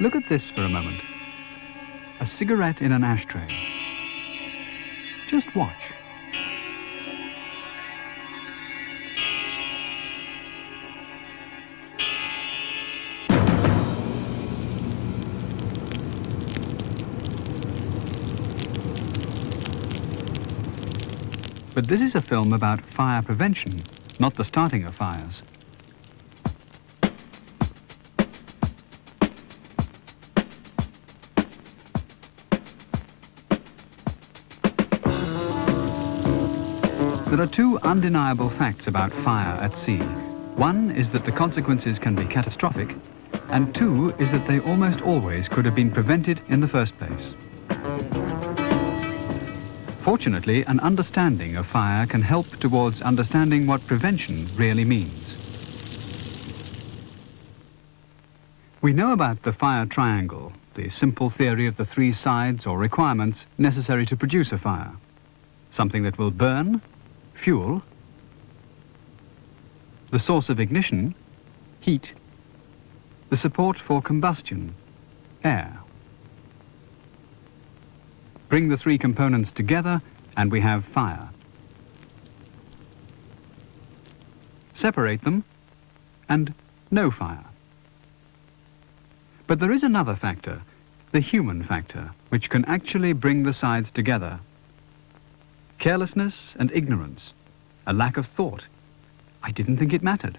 Look at this for a moment. A cigarette in an ashtray. Just watch. But this is a film about fire prevention, not the starting of fires. There are two undeniable facts about fire at sea. One is that the consequences can be catastrophic, and two is that they almost always could have been prevented in the first place. Fortunately, an understanding of fire can help towards understanding what prevention really means. We know about the fire triangle, the simple theory of the three sides or requirements necessary to produce a fire. Something that will burn, fuel, the source of ignition, heat, the support for combustion, air. Bring the three components together and we have fire. Separate them and no fire. But there is another factor, the human factor, which can actually bring the sides together. Carelessness and ignorance, a lack of thought. I didn't think it mattered.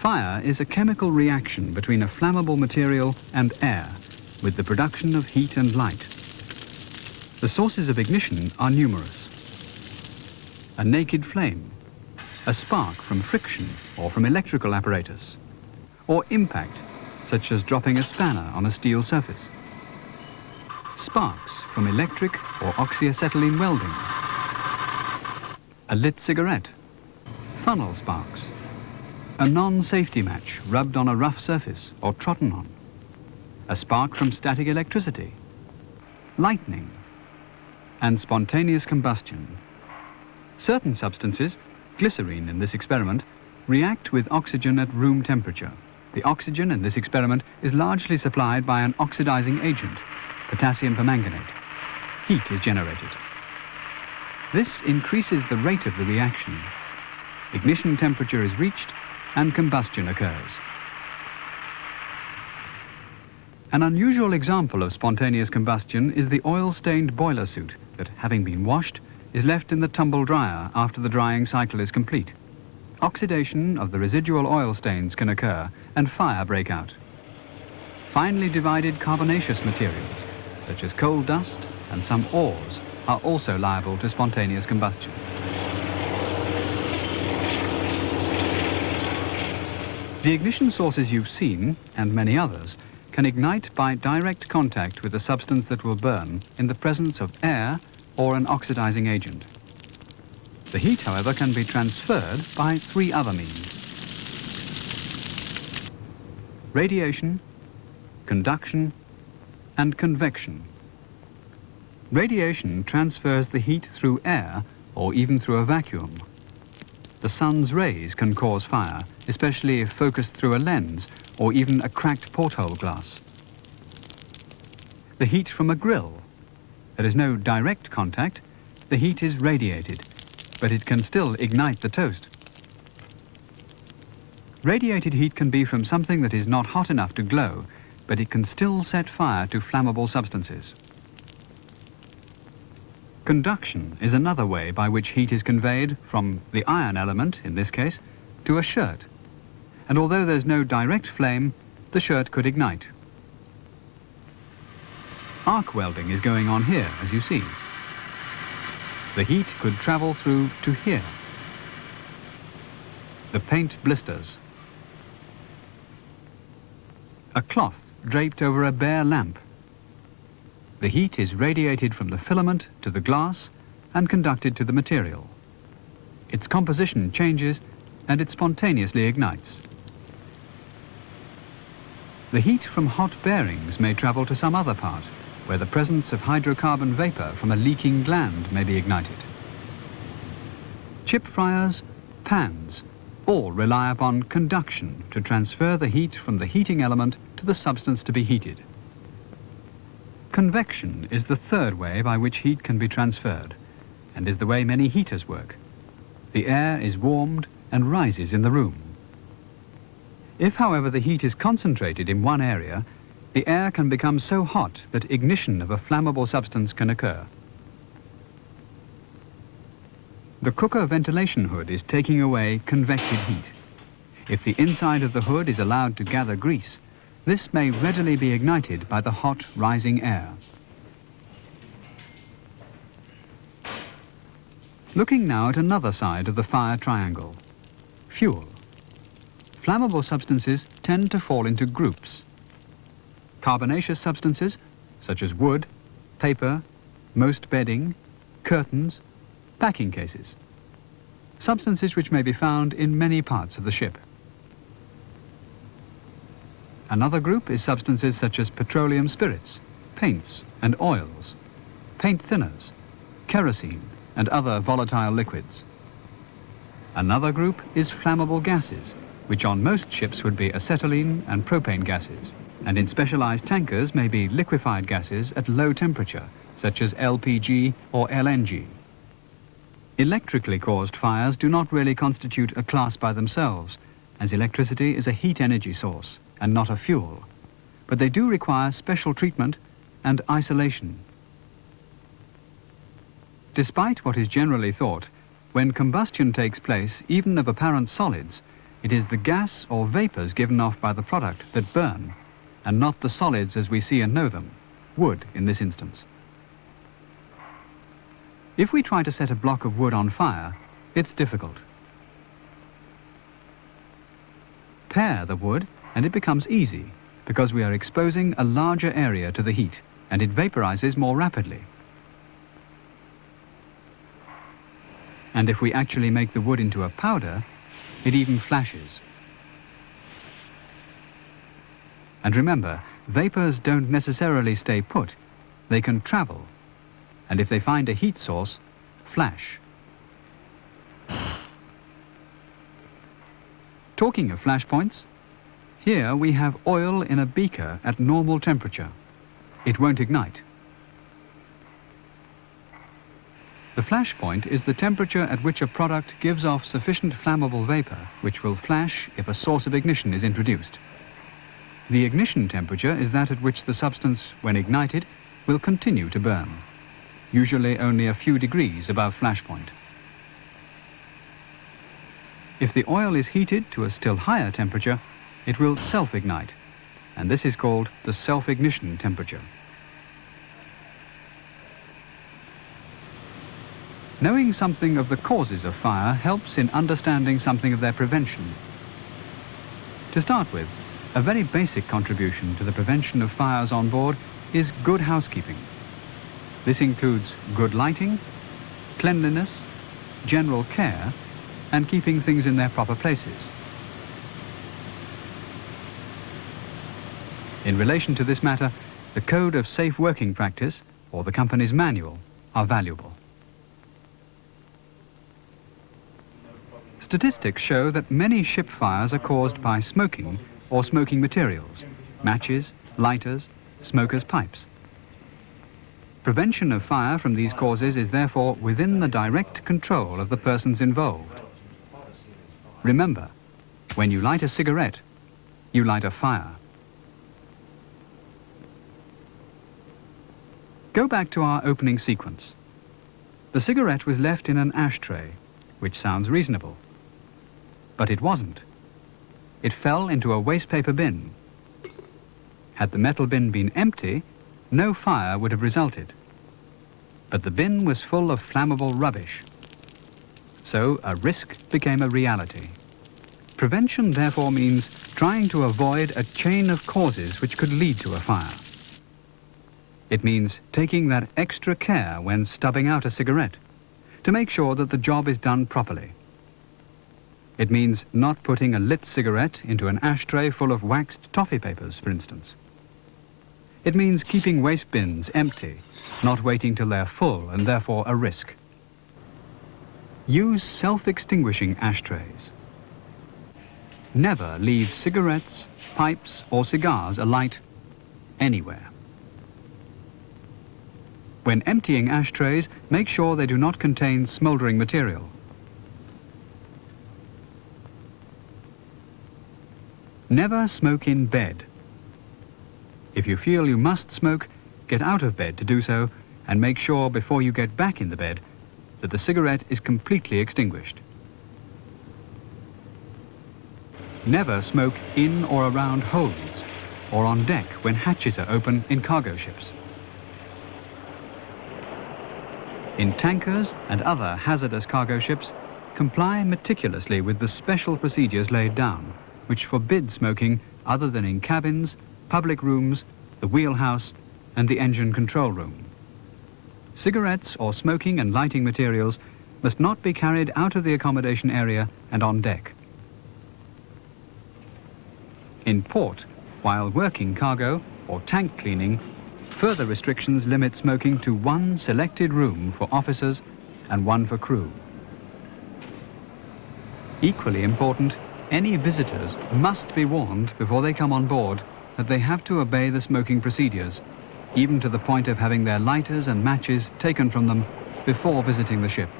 Fire is a chemical reaction between a flammable material and air, with the production of heat and light. The sources of ignition are numerous. A naked flame, a spark from friction or from electrical apparatus, or impact, such as dropping a spanner on a steel surface. Sparks from electric or oxyacetylene welding. A lit cigarette, funnel sparks, a non-safety match rubbed on a rough surface or trodden on. A spark from static electricity, lightning, and spontaneous combustion. Certain substances, glycerine in this experiment, react with oxygen at room temperature. The oxygen in this experiment is largely supplied by an oxidizing agent, potassium permanganate. Heat is generated. This increases the rate of the reaction. Ignition temperature is reached and combustion occurs. An unusual example of spontaneous combustion is the oil-stained boiler suit that, having been washed, is left in the tumble dryer after the drying cycle is complete. Oxidation of the residual oil stains can occur and fire break out. Finely divided carbonaceous materials, such as coal dust and some ores, are also liable to spontaneous combustion. The ignition sources you've seen, and many others, can ignite by direct contact with the substance that will burn in the presence of air or an oxidizing agent. The heat, however, can be transferred by three other means: radiation, conduction, and convection. Radiation transfers the heat through air or even through a vacuum. The sun's rays can cause fire, especially if focused through a lens or even a cracked porthole glass. The heat from a grill. There is no direct contact. The heat is radiated, but it can still ignite the toast. Radiated heat can be from something that is not hot enough to glow, but it can still set fire to flammable substances. Conduction is another way by which heat is conveyed from the iron element, in this case, to a shirt. And although there's no direct flame, the shirt could ignite. Arc welding is going on here, as you see. The heat could travel through to here. The paint blisters. A cloth draped over a bare lamp. The heat is radiated from the filament to the glass and conducted to the material. Its composition changes and it spontaneously ignites. The heat from hot bearings may travel to some other part, where the presence of hydrocarbon vapor from a leaking gland may be ignited. Chip fryers, pans, All rely upon conduction to transfer the heat from the heating element to the substance to be heated. Convection is the third way by which heat can be transferred, and is the way many heaters work. The air is warmed and rises in the room. If, however, the heat is concentrated in one area, the air can become so hot that ignition of a flammable substance can occur. The cooker ventilation hood is taking away convected heat. If the inside of the hood is allowed to gather grease, this may readily be ignited by the hot, rising air. Looking now at another side of the fire triangle, fuel. Flammable substances tend to fall into groups. Carbonaceous substances, such as wood, paper, most bedding, curtains, packing cases. Substances which may be found in many parts of the ship. Another group is substances such as petroleum spirits, paints and oils, paint thinners, kerosene and other volatile liquids. Another group is flammable gases, which on most ships would be acetylene and propane gases, and in specialized tankers may be liquefied gases at low temperature, such as LPG or LNG. Electrically caused fires do not really constitute a class by themselves, as electricity is a heat energy source and not a fuel, but they do require special treatment and isolation. Despite what is generally thought, when combustion takes place, even of apparent solids, it is the gas or vapors given off by the product that burn, and not the solids as we see and know them, wood in this instance. If we try to set a block of wood on fire, it's difficult. Pare the wood and it becomes easy, because we are exposing a larger area to the heat, and it vaporizes more rapidly. And if we actually make the wood into a powder, it even flashes. And remember, vapors don't necessarily stay put. They can travel, and if they find a heat source, flash. Talking of flash points, here we have oil in a beaker at normal temperature. It won't ignite. The flash point is the temperature at which a product gives off sufficient flammable vapor which will flash if a source of ignition is introduced. The ignition temperature is that at which the substance, when ignited, will continue to burn, usually only a few degrees above flash point. If the oil is heated to a still higher temperature, it will self-ignite, and this is called the self-ignition temperature. Knowing something of the causes of fire helps in understanding something of their prevention. To start with, a very basic contribution to the prevention of fires on board is good housekeeping. This includes good lighting, cleanliness, general care, and keeping things in their proper places. In relation to this matter, the Code of Safe Working Practice, or the company's manual, are valuable. Statistics show that many ship fires are caused by smoking or smoking materials, matches, lighters, smokers' pipes. Prevention of fire from these causes is therefore within the direct control of the persons involved. Remember, when you light a cigarette, you light a fire. Go back to our opening sequence. The cigarette was left in an ashtray, which sounds reasonable. But it wasn't. It fell into a waste paper bin. Had the metal bin been empty, no fire would have resulted. But the bin was full of flammable rubbish. So a risk became a reality. Prevention therefore means trying to avoid a chain of causes which could lead to a fire. It means taking that extra care when stubbing out a cigarette to make sure that the job is done properly. It means not putting a lit cigarette into an ashtray full of waxed toffee papers, for instance. It means keeping waste bins empty, not waiting till they're full and therefore a risk. Use self-extinguishing ashtrays. Never leave cigarettes, pipes or cigars alight anywhere. When emptying ashtrays, make sure they do not contain smouldering material. Never smoke in bed. If you feel you must smoke, get out of bed to do so, and make sure before you get back in the bed that the cigarette is completely extinguished. Never smoke in or around holds or on deck when hatches are open in cargo ships. In tankers and other hazardous cargo ships, comply meticulously with the special procedures laid down, which forbid smoking other than in cabins, public rooms, the wheelhouse, and the engine control room. Cigarettes or smoking and lighting materials must not be carried out of the accommodation area and on deck. In port, while working cargo or tank cleaning, further restrictions limit smoking to one selected room for officers and one for crew. Equally important, any visitors must be warned before they come on board that they have to obey the smoking procedures, even to the point of having their lighters and matches taken from them before visiting the ship.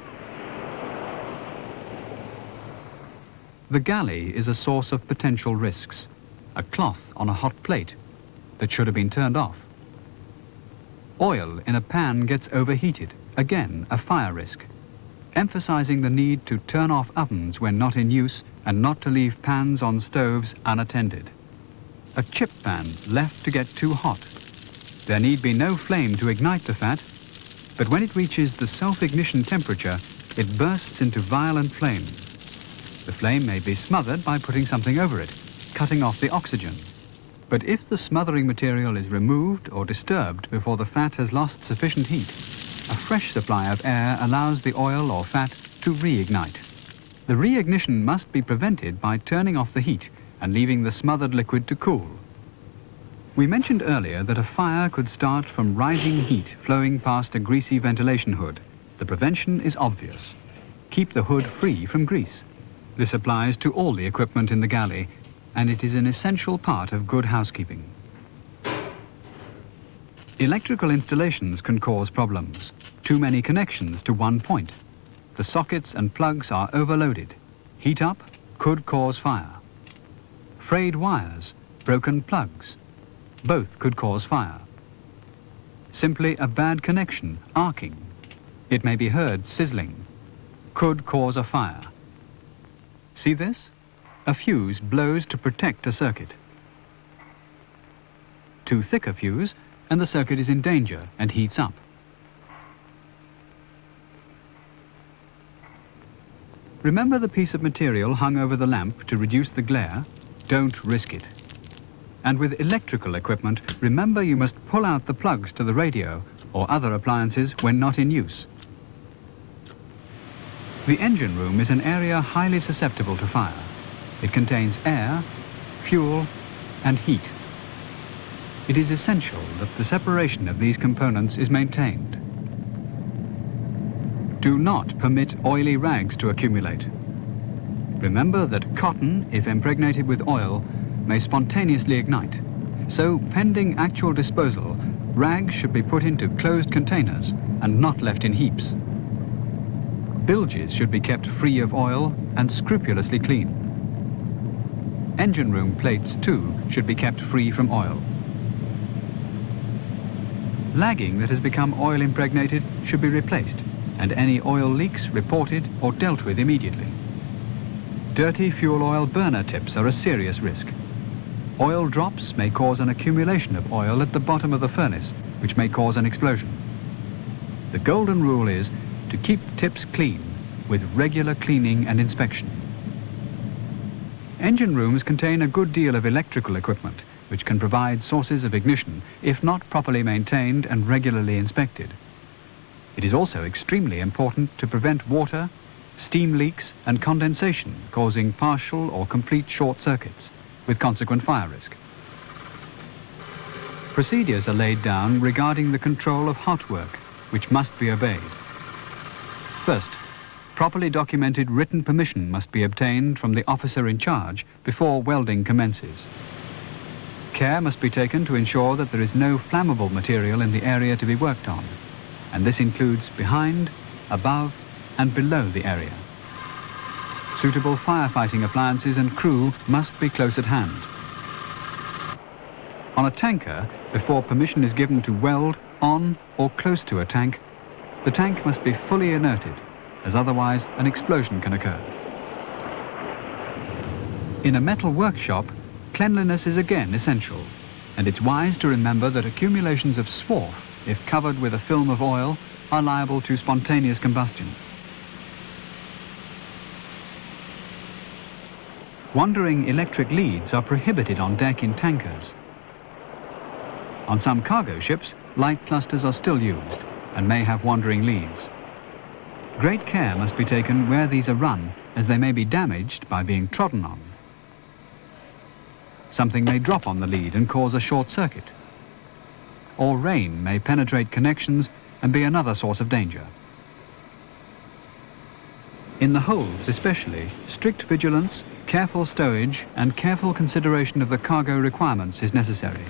The galley is a source of potential risks. A cloth on a hot plate that should have been turned off. Oil in a pan gets overheated, again a fire risk, emphasizing the need to turn off ovens when not in use and not to leave pans on stoves unattended. A chip pan left to get too hot. There need be no flame to ignite the fat, but when it reaches the self-ignition temperature, it bursts into violent flame. The flame may be smothered by putting something over it, cutting off the oxygen. But if the smothering material is removed or disturbed before the fat has lost sufficient heat, a fresh supply of air allows the oil or fat to reignite. The reignition must be prevented by turning off the heat and leaving the smothered liquid to cool. We mentioned earlier that a fire could start from rising heat flowing past a greasy ventilation hood. The prevention is obvious. Keep the hood free from grease. This applies to all the equipment in the galley, and it is an essential part of good housekeeping. Electrical installations can cause problems. Too many connections to one point. The sockets and plugs are overloaded. Heat up could cause fire. Frayed wires, broken plugs, both could cause fire. Simply a bad connection, arcing. It may be heard sizzling. Could cause a fire. See this? A fuse blows to protect a circuit. Too thick a fuse, and the circuit is in danger and heats up. Remember the piece of material hung over the lamp to reduce the glare? Don't risk it. And with electrical equipment, remember you must pull out the plugs to the radio or other appliances when not in use. The engine room is an area highly susceptible to fire. It contains air, fuel, and heat. It is essential that the separation of these components is maintained. Do not permit oily rags to accumulate. Remember that cotton, if impregnated with oil, may spontaneously ignite. So, pending actual disposal, rags should be put into closed containers and not left in heaps. Bilges should be kept free of oil and scrupulously clean. Engine room plates, too, should be kept free from oil. Lagging that has become oil impregnated should be replaced, and any oil leaks reported or dealt with immediately. Dirty fuel oil burner tips are a serious risk. Oil drops may cause an accumulation of oil at the bottom of the furnace, which may cause an explosion. The golden rule is to keep tips clean with regular cleaning and inspection. Engine rooms contain a good deal of electrical equipment, which can provide sources of ignition if not properly maintained and regularly inspected. It is also extremely important to prevent water, steam leaks and condensation causing partial or complete short circuits, with consequent fire risk. Procedures are laid down regarding the control of hot work, which must be obeyed. First, properly documented written permission must be obtained from the officer in charge before welding commences. Care must be taken to ensure that there is no flammable material in the area to be worked on, and this includes behind, above, and below the area. Suitable firefighting appliances and crew must be close at hand. On a tanker, before permission is given to weld on or close to a tank, the tank must be fully inerted, as otherwise an explosion can occur. In a metal workshop, cleanliness is again essential, and it's wise to remember that accumulations of swarf, if covered with a film of oil, are liable to spontaneous combustion. Wandering electric leads are prohibited on deck in tankers. On some cargo ships, light clusters are still used and may have wandering leads. Great care must be taken where these are run, as they may be damaged by being trodden on. Something may drop on the lead and cause a short circuit. Or rain may penetrate connections and be another source of danger. In the holds especially, strict vigilance, careful stowage and careful consideration of the cargo requirements is necessary.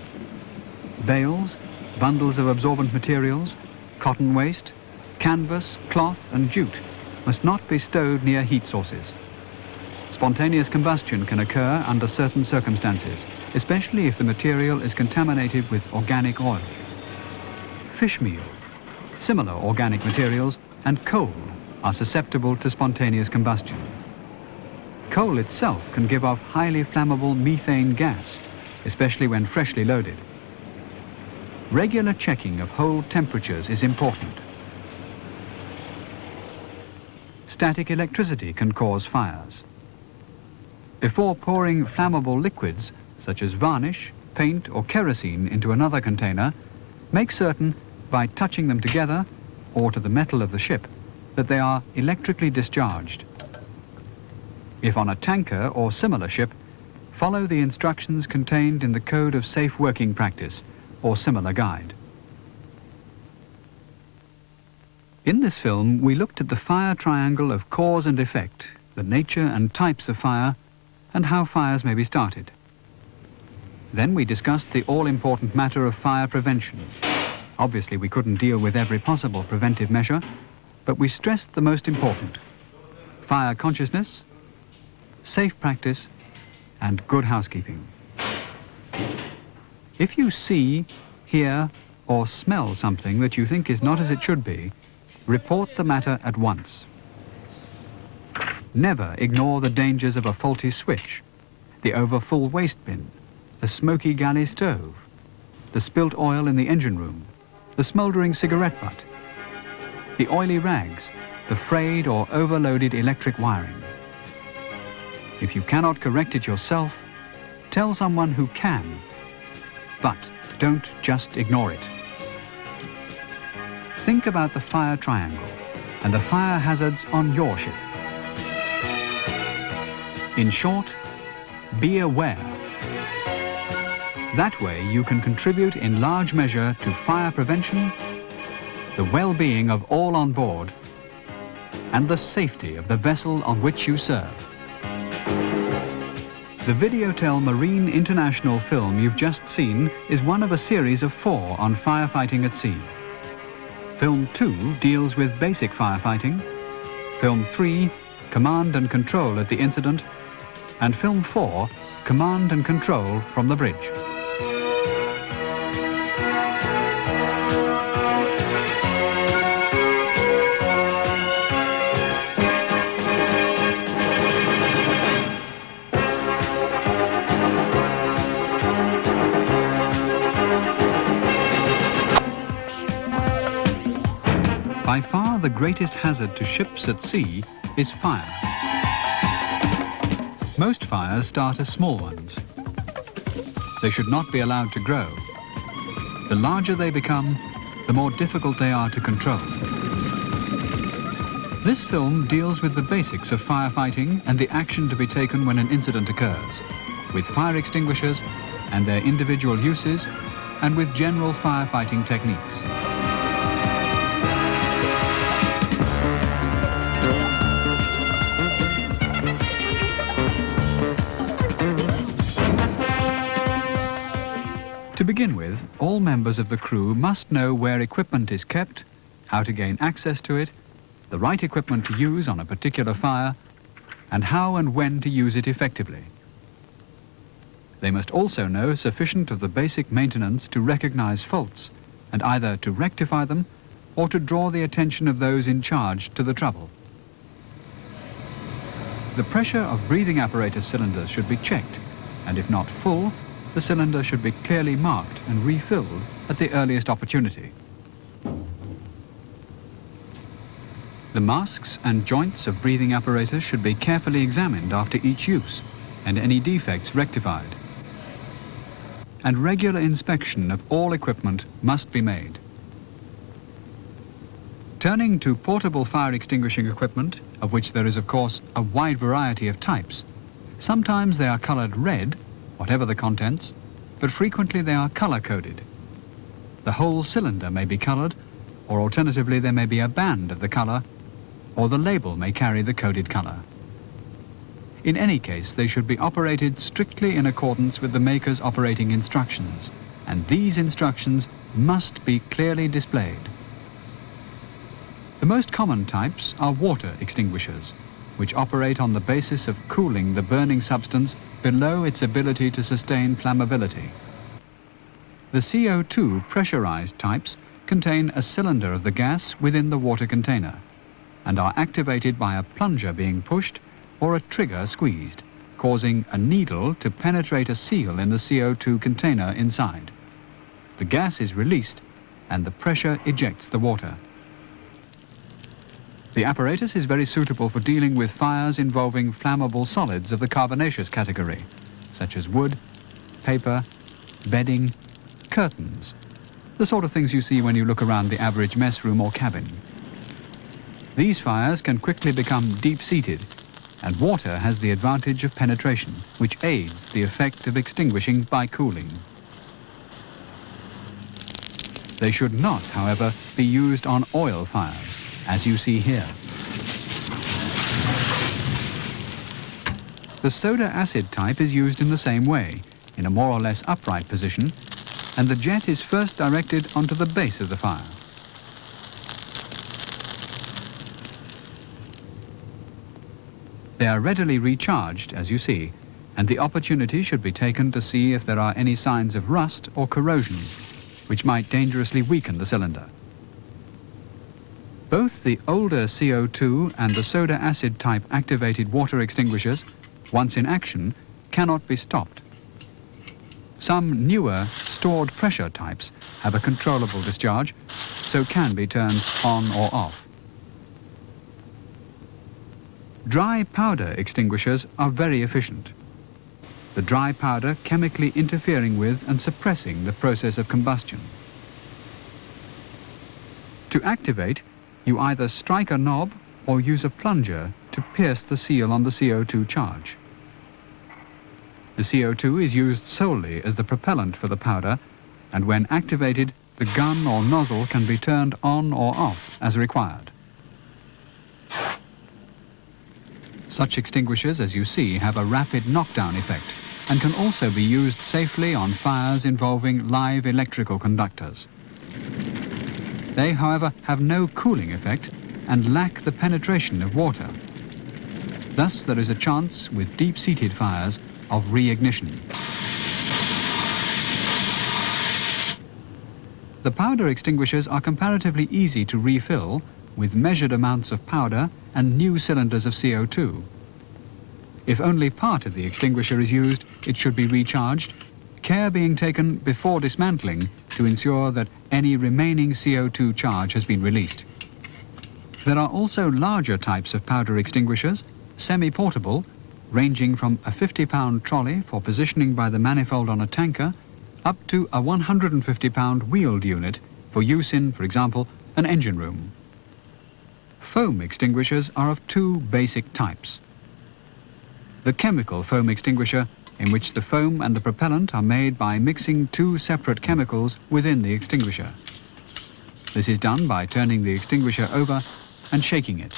Bales, bundles of absorbent materials, cotton waste, canvas, cloth and jute must not be stowed near heat sources. Spontaneous combustion can occur under certain circumstances, especially if the material is contaminated with organic oil. Fish meal, similar organic materials and coal are susceptible to spontaneous combustion. Coal itself can give off highly flammable methane gas, especially when freshly loaded. Regular checking of hold temperatures is important. Static electricity can cause fires. Before pouring flammable liquids, such as varnish, paint or kerosene into another container, make certain, by touching them together or to the metal of the ship, that they are electrically discharged. If on a tanker or similar ship, follow the instructions contained in the Code of Safe Working Practice or similar guide. In this film, we looked at the fire triangle of cause and effect, the nature and types of fire, and how fires may be started. Then we discussed the all-important matter of fire prevention. Obviously, we couldn't deal with every possible preventive measure, but we stressed the most important: fire consciousness, safe practice, and good housekeeping. If you see, hear, or smell something that you think is not as it should be, report the matter at once. Never ignore the dangers of a faulty switch, the overfull waste bin, the smoky galley stove, the spilt oil in the engine room, the smouldering cigarette butt, the oily rags, the frayed or overloaded electric wiring. If you cannot correct it yourself, tell someone who can, but don't just ignore it. Think about the fire triangle and the fire hazards on your ship. In short, be aware. That way you can contribute in large measure to fire prevention, the well-being of all on board, and the safety of the vessel on which you serve. The Videotel Marine International film you've just seen is one of a series of 4 on firefighting at sea. Film 2 deals with basic firefighting, Film 3, command and control at the incident, and Film 4, command and control from the bridge. By far the greatest hazard to ships at sea is fire. Most fires start as small ones. They should not be allowed to grow. The larger they become, the more difficult they are to control. This film deals with the basics of firefighting and the action to be taken when an incident occurs, with fire extinguishers and their individual uses, and with general firefighting techniques. To begin with, all members of the crew must know where equipment is kept, how to gain access to it, the right equipment to use on a particular fire, and how and when to use it effectively. They must also know sufficient of the basic maintenance to recognize faults and either to rectify them or to draw the attention of those in charge to the trouble. The pressure of breathing apparatus cylinders should be checked, and if not full, the cylinder should be clearly marked and refilled at the earliest opportunity. The masks and joints of breathing apparatus should be carefully examined after each use and any defects rectified. And regular inspection of all equipment must be made. Turning to portable fire extinguishing equipment, of which there is of course a wide variety of types, sometimes they are colored red, whatever the contents, but frequently they are color-coded. The whole cylinder may be colored, or alternatively there may be a band of the color, or the label may carry the coded color. In any case, they should be operated strictly in accordance with the maker's operating instructions, and these instructions must be clearly displayed. The most common types are water extinguishers, which operate on the basis of cooling the burning substance below its ability to sustain flammability. The CO2 pressurized types contain a cylinder of the gas within the water container and are activated by a plunger being pushed or a trigger squeezed, causing a needle to penetrate a seal in the CO2 container inside. The gas is released and the pressure ejects the water. The apparatus is very suitable for dealing with fires involving flammable solids of the carbonaceous category, such as wood, paper, bedding, curtains, the sort of things you see when you look around the average mess room or cabin. These fires can quickly become deep-seated, and water has the advantage of penetration, which aids the effect of extinguishing by cooling. They should not, however, be used on oil fires, as you see here. The soda acid type is used in the same way, in a more or less upright position, and the jet is first directed onto the base of the fire. They are readily recharged, as you see, and the opportunity should be taken to see if there are any signs of rust or corrosion, which might dangerously weaken the cylinder. Both the older CO2 and the soda acid type activated water extinguishers, once in action, cannot be stopped. Some newer stored pressure types have a controllable discharge, so can be turned on or off. Dry powder extinguishers are very efficient. The dry powder chemically interfering with and suppressing the process of combustion. To activate, you either strike a knob or use a plunger to pierce the seal on the CO2 charge. The CO2 is used solely as the propellant for the powder, and when activated, the gun or nozzle can be turned on or off as required. Such extinguishers, as you see, have a rapid knockdown effect and can also be used safely on fires involving live electrical conductors. They, however, have no cooling effect and lack the penetration of water. Thus, there is a chance with deep-seated fires of reignition. The powder extinguishers are comparatively easy to refill with measured amounts of powder and new cylinders of CO2. If only part of the extinguisher is used, it should be recharged, care being taken before dismantling to ensure that any remaining CO2 charge has been released. There are also larger types of powder extinguishers, semi-portable, ranging from a 50-pound trolley for positioning by the manifold on a tanker up to a 150-pound wheeled unit for use in, for example, an engine room. Foam extinguishers are of two basic types. The chemical foam extinguisher, in which the foam and the propellant are made by mixing two separate chemicals within the extinguisher. This is done by turning the extinguisher over and shaking it.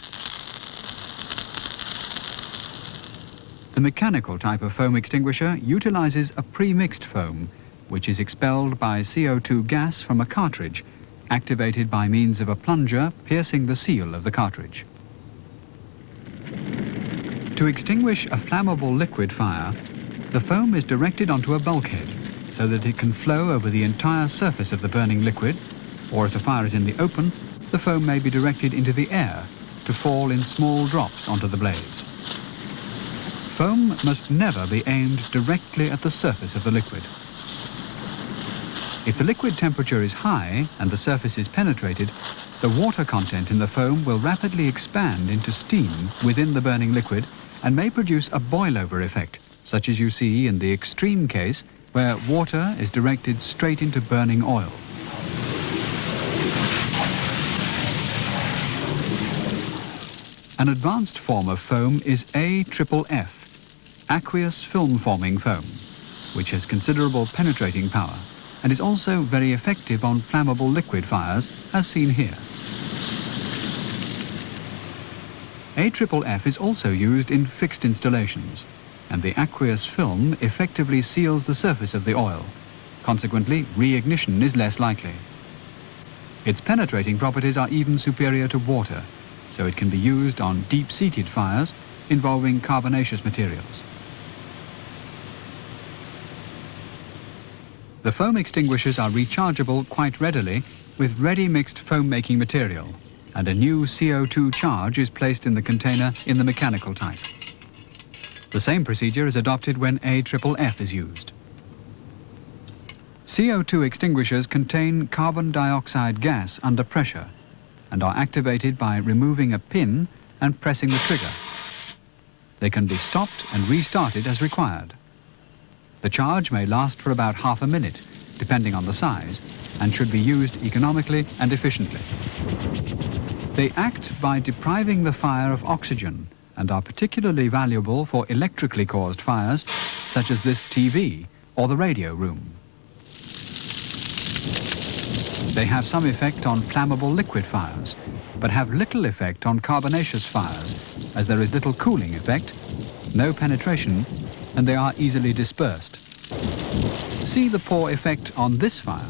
The mechanical type of foam extinguisher utilizes a pre-mixed foam which is expelled by CO2 gas from a cartridge, activated by means of a plunger piercing the seal of the cartridge. To extinguish a flammable liquid fire, the foam is directed onto a bulkhead so that it can flow over the entire surface of the burning liquid, or if the fire is in the open, the foam may be directed into the air to fall in small drops onto the blaze. Foam must never be aimed directly at the surface of the liquid. If the liquid temperature is high and the surface is penetrated, the water content in the foam will rapidly expand into steam within the burning liquid and may produce a boil-over effect, such as you see in the extreme case where water is directed straight into burning oil. An advanced form of foam is AFFF, aqueous film-forming foam, which has considerable penetrating power and is also very effective on flammable liquid fires, as seen here. AFFF is also used in fixed installations, and the aqueous film effectively seals the surface of the oil. Consequently, reignition is less likely. Its penetrating properties are even superior to water, so it can be used on deep-seated fires involving carbonaceous materials. The foam extinguishers are rechargeable quite readily with ready-mixed foam-making material, and a new CO2 charge is placed in the container in the mechanical type. The same procedure is adopted when AFFF is used. CO2 extinguishers contain carbon dioxide gas under pressure and are activated by removing a pin and pressing the trigger. They can be stopped and restarted as required. The charge may last for about half a minute, depending on the size, and should be used economically and efficiently. They act by depriving the fire of oxygen and are particularly valuable for electrically caused fires, such as this TV or the radio room. They have some effect on flammable liquid fires, but have little effect on carbonaceous fires, as there is little cooling effect, no penetration, and they are easily dispersed. See the poor effect on this fire.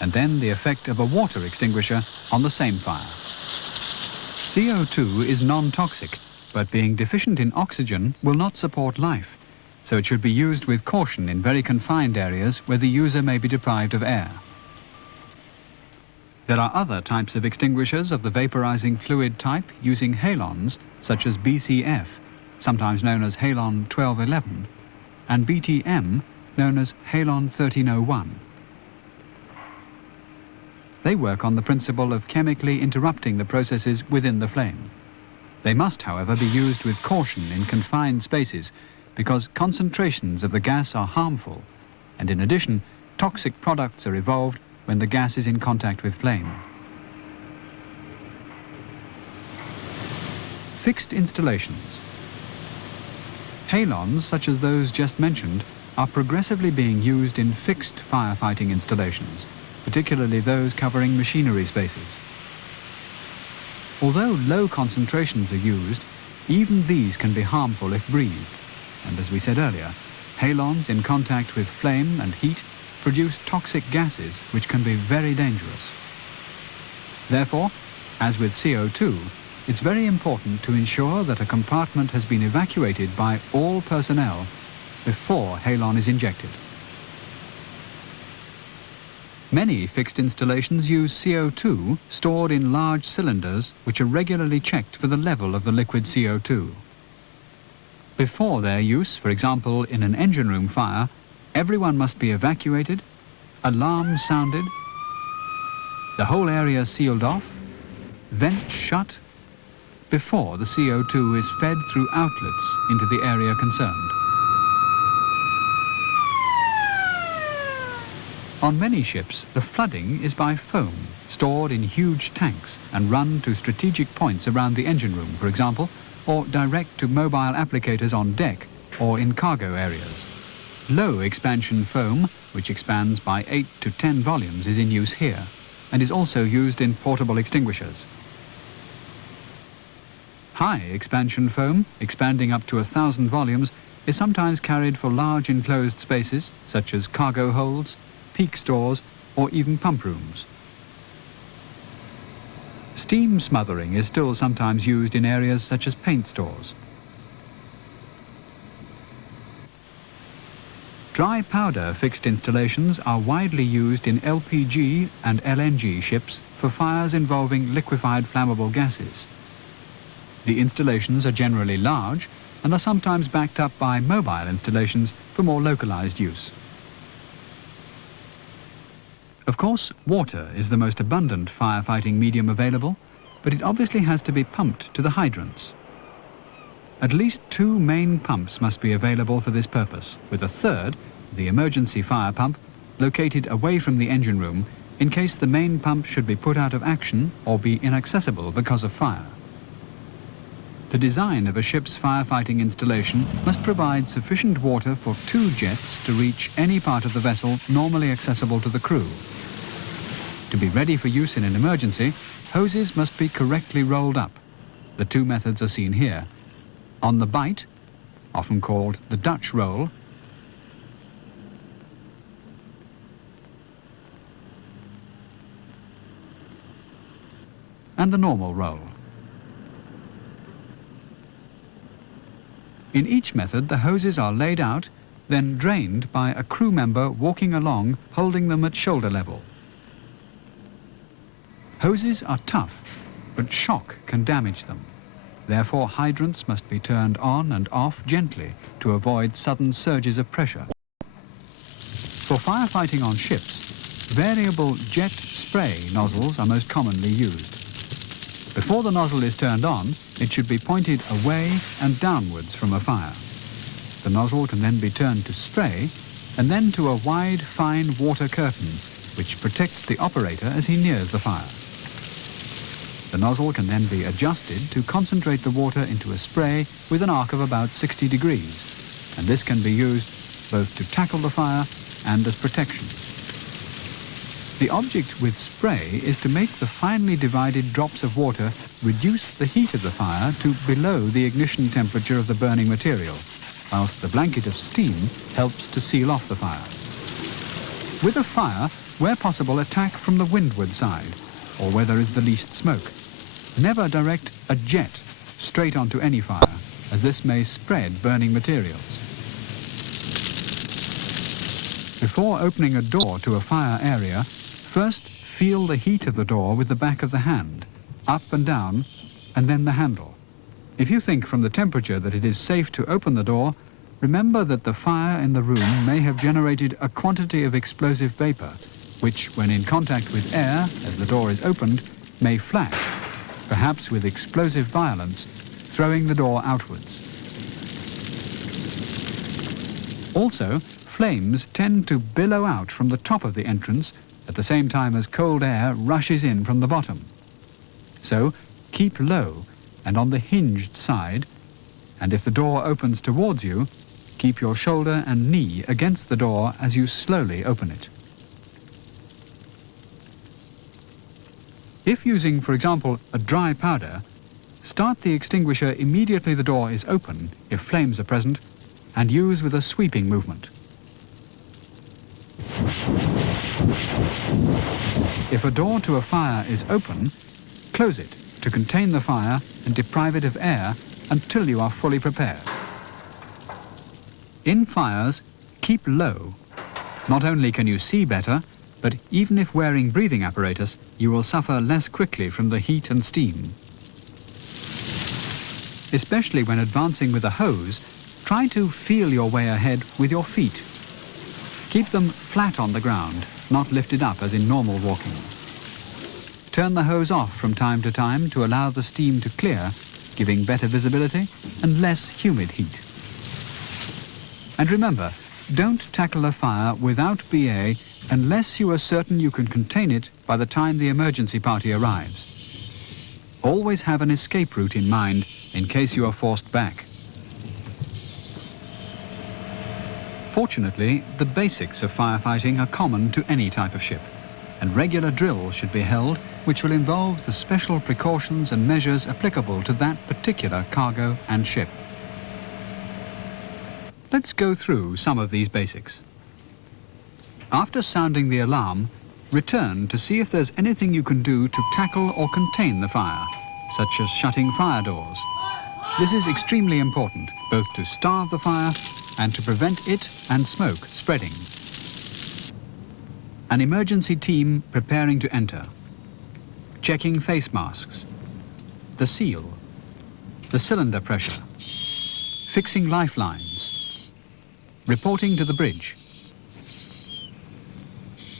And then the effect of a water extinguisher on the same fire. CO2 is non-toxic, but being deficient in oxygen will not support life, so it should be used with caution in very confined areas where the user may be deprived of air. There are other types of extinguishers of the vaporizing fluid type using halons, such as BCF, sometimes known as Halon 1211, and BTM, known as Halon 1301. They work on the principle of chemically interrupting the processes within the flame. They must, however, be used with caution in confined spaces because concentrations of the gas are harmful, and in addition, toxic products are evolved when the gas is in contact with flame. Fixed installations. Halons, such as those just mentioned, are progressively being used in fixed firefighting installations, particularly those covering machinery spaces. Although low concentrations are used, even these can be harmful if breathed, and as we said earlier, halons in contact with flame and heat produce toxic gases which can be very dangerous. Therefore, as with CO2, it's very important to ensure that a compartment has been evacuated by all personnel before halon is injected. Many fixed installations use CO2 stored in large cylinders which are regularly checked for the level of the liquid CO2. Before their use, for example in an engine room fire, everyone must be evacuated, alarm sounded, the whole area sealed off, vents shut, before the CO2 is fed through outlets into the area concerned. On many ships, the flooding is by foam, stored in huge tanks and run to strategic points around the engine room, for example, or direct to mobile applicators on deck or in cargo areas. Low expansion foam, which expands by 8 to 10 volumes, is in use here and is also used in portable extinguishers. High expansion foam, expanding up to 1,000 volumes, is sometimes carried for large enclosed spaces, such as cargo holds, peak stores, or even pump rooms. Steam smothering is still sometimes used in areas such as paint stores. Dry powder fixed installations are widely used in LPG and LNG ships for fires involving liquefied flammable gases. The installations are generally large and are sometimes backed up by mobile installations for more localized use. Of course, water is the most abundant firefighting medium available, but it obviously has to be pumped to the hydrants. At least 2 main pumps must be available for this purpose, with a third, the emergency fire pump, located away from the engine room in case the main pump should be put out of action or be inaccessible because of fire. The design of a ship's firefighting installation must provide sufficient water for 2 jets to reach any part of the vessel normally accessible to the crew. To be ready for use in an emergency, hoses must be correctly rolled up. The 2 methods are seen here. On the bight, often called the Dutch roll, and the normal roll. In each method, the hoses are laid out, then drained by a crew member walking along, holding them at shoulder level. Hoses are tough, but shock can damage them. Therefore, hydrants must be turned on and off gently to avoid sudden surges of pressure. For firefighting on ships, variable jet spray nozzles are most commonly used. Before the nozzle is turned on, it should be pointed away and downwards from a fire. The nozzle can then be turned to spray and then to a wide, fine water curtain, which protects the operator as he nears the fire. The nozzle can then be adjusted to concentrate the water into a spray with an arc of about 60 degrees, and this can be used both to tackle the fire and as protection. The object with spray is to make the finely divided drops of water reduce the heat of the fire to below the ignition temperature of the burning material, whilst the blanket of steam helps to seal off the fire. With a fire, where possible, attack from the windward side, or where there is the least smoke. Never direct a jet straight onto any fire, as this may spread burning materials. Before opening a door to a fire area, first feel the heat of the door with the back of the hand, up and down, and then the handle. If you think from the temperature that it is safe to open the door, remember that the fire in the room may have generated a quantity of explosive vapor, which, when in contact with air, as the door is opened, may flash, perhaps with explosive violence, throwing the door outwards. Also, flames tend to billow out from the top of the entrance at the same time as cold air rushes in from the bottom. So, keep low and on the hinged side, and if the door opens towards you, keep your shoulder and knee against the door as you slowly open it. If using, for example, a dry powder, start the extinguisher immediately the door is open, if flames are present, and use with a sweeping movement. If a door to a fire is open, close it to contain the fire and deprive it of air until you are fully prepared. In fires, keep low. Not only can you see better, but even if wearing breathing apparatus, you will suffer less quickly from the heat and steam. Especially when advancing with a hose, try to feel your way ahead with your feet. Keep them flat on the ground, not lifted up as in normal walking. Turn the hose off from time to time to allow the steam to clear, giving better visibility and less humid heat. And remember, don't tackle a fire without BA unless you are certain you can contain it by the time the emergency party arrives. Always have an escape route in mind in case you are forced back. Fortunately, the basics of firefighting are common to any type of ship, and regular drills should be held which will involve the special precautions and measures applicable to that particular cargo and ship. Let's go through some of these basics. After sounding the alarm, return to see if there's anything you can do to tackle or contain the fire, such as shutting fire doors. This is extremely important, both to starve the fire and to prevent it and smoke spreading. An emergency team preparing to enter. Checking face masks. The seal. The cylinder pressure. Fixing lifelines. Reporting to the bridge.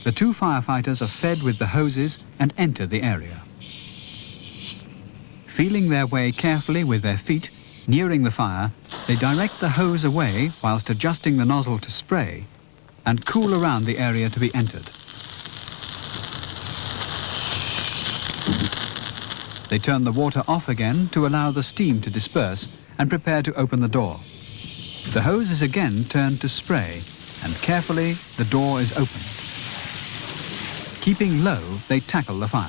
The two firefighters are fed with the hoses and enter the area. Feeling their way carefully with their feet, nearing the fire, they direct the hose away whilst adjusting the nozzle to spray and cool around the area to be entered. They turn the water off again to allow the steam to disperse and prepare to open the door. The hose is again turned to spray and carefully the door is opened. Keeping low, they tackle the fire.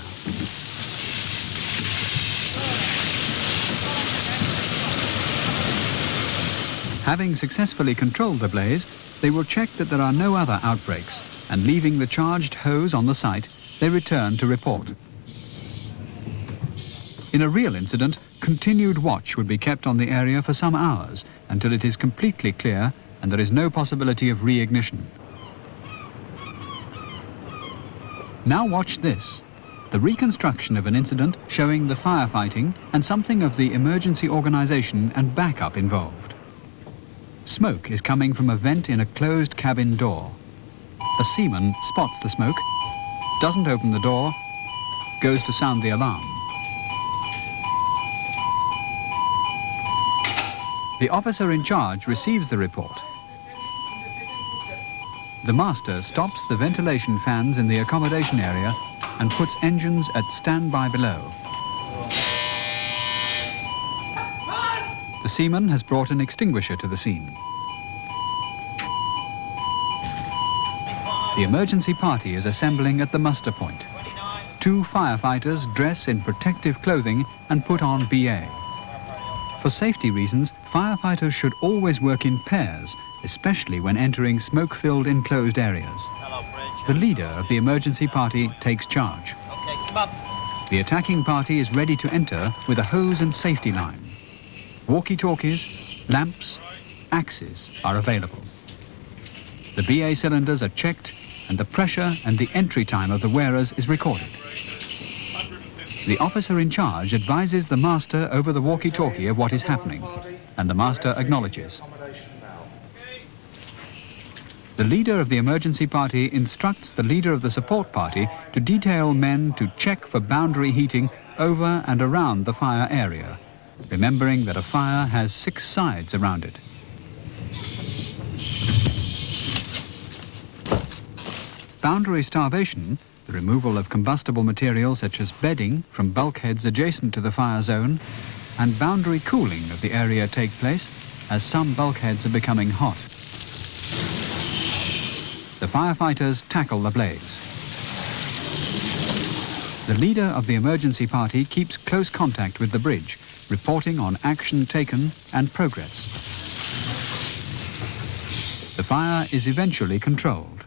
Having successfully controlled the blaze, they will check that there are no other outbreaks, and leaving the charged hose on the site, they return to report. In a real incident, continued watch would be kept on the area for some hours until it is completely clear and there is no possibility of reignition. Now watch this, the reconstruction of an incident showing the firefighting and something of the emergency organization and backup involved. Smoke is coming from a vent in a closed cabin door. A seaman spots the smoke, doesn't open the door, goes to sound the alarm. The officer in charge receives the report. The master stops the ventilation fans in the accommodation area and puts engines at standby below. The seaman has brought an extinguisher to the scene. The emergency party is assembling at the muster point. Two firefighters dress in protective clothing and put on BA. For safety reasons, firefighters should always work in pairs, especially when entering smoke-filled enclosed areas. The leader of the emergency party takes charge. The attacking party is ready to enter with a hose and safety line. Walkie-talkies, lamps, axes are available. The BA cylinders are checked and the pressure and the entry time of the wearers is recorded. The officer in charge advises the master over the walkie-talkie of what is happening, and the master acknowledges. The leader of the emergency party instructs the leader of the support party to detail men to check for boundary heating over and around the fire area, remembering that a fire has 6 sides around it. Boundary starvation, the removal of combustible material such as bedding from bulkheads adjacent to the fire zone, and boundary cooling of the area take place as some bulkheads are becoming hot. The firefighters tackle the blaze. The leader of the emergency party keeps close contact with the bridge, reporting on action taken and progress. The fire is eventually controlled.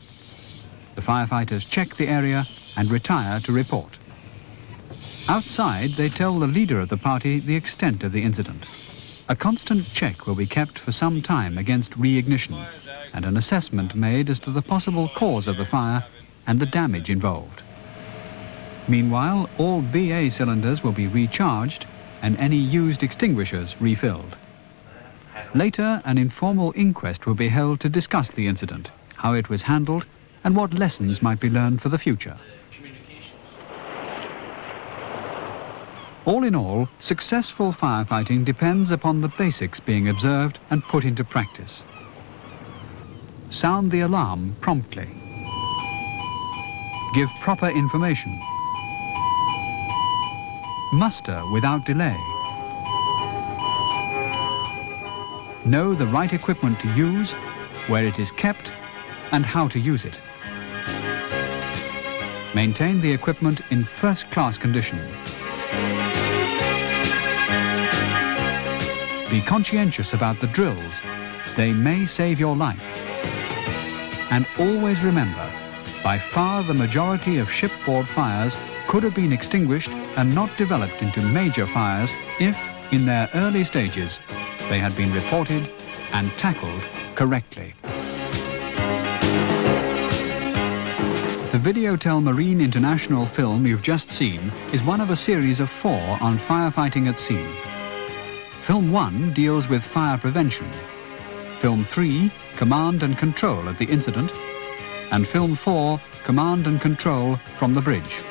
The firefighters check the area and retire to report. Outside, they tell the leader of the party the extent of the incident. A constant check will be kept for some time against reignition, and an assessment made as to the possible cause of the fire and the damage involved. Meanwhile, all BA cylinders will be recharged and any used extinguishers refilled. Later, an informal inquest will be held to discuss the incident, how it was handled, and what lessons might be learned for the future. All in all, successful firefighting depends upon the basics being observed and put into practice. Sound the alarm promptly. Give proper information. Muster without delay. Know the right equipment to use, where it is kept, and how to use it. Maintain the equipment in first-class condition. Be conscientious about the drills they may save your life. And always remember, by far the majority of shipboard fires could have been extinguished and not developed into major fires if, in their early stages, they had been reported and tackled correctly. The Videotel Marine International film you've just seen is one of a series of 4 on firefighting at sea. Film 1 deals with fire prevention. Film 3, command and control of the incident. And Film 4, command and control from the bridge.